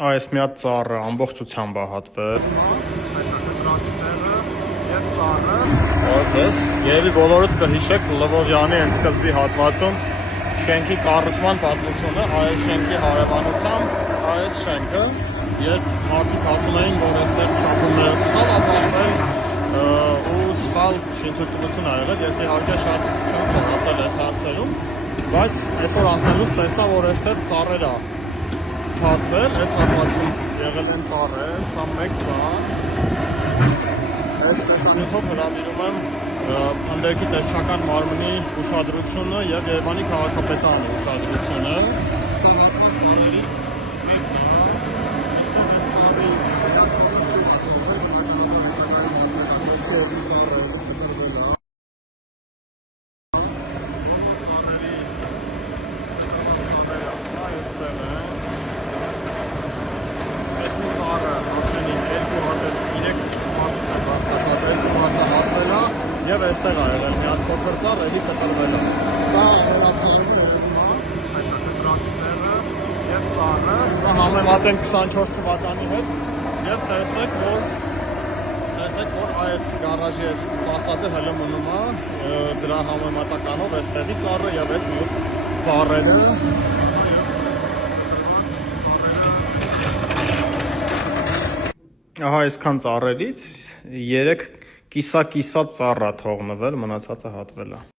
Այս մի հատ ծառը ամբողջությամբ է հատվել։ Որպես երևի բոլորդ կհիշեք Լվովյանի այն սկզբի հատվածում շենքի կառուցման պատմությունը, այս շենքի հարևանությամբ այս շենքը, երբ մարդիկ ասում էին, որ այստեղ չափումները սխալ է պատմել ու սխալ շինթույլտվություն ա եղել, ես իհարկե շատ չեմ խորացել այդ հարցերում, բայց այսօր անցնելուց տեսա, որ այստեղ ծառեր ա հատվել, այս հատվածում եղել են ծառեր, սա մեկ ծառ, այս տեսանյութով հրավիրում եմ ընդերքի տեսչական մարմնի ուշադրությունը և Երևանի քաղաքապետարանի ուշադրությունը, սա հատված ծառերից մեկն է, այստեղ այս ծառի և այստեղ ա եղել մի հատ փոքր ծառ, էլի կտրվել ա։ Սա հորափանությունն ա, հայտակետրակները և ծառը, դա համեմատենք 24 թվականի հետ և տեսեք, որ այս գարաժի այս ֆասադը հələ մնում ա, դրա համեմատականով այստեղի ծառը և այս մյուս ծառերը։ Ահա այսքան ծառերից 3 կիսա ծառ ա թողնվել, մնացածը հատվել ա։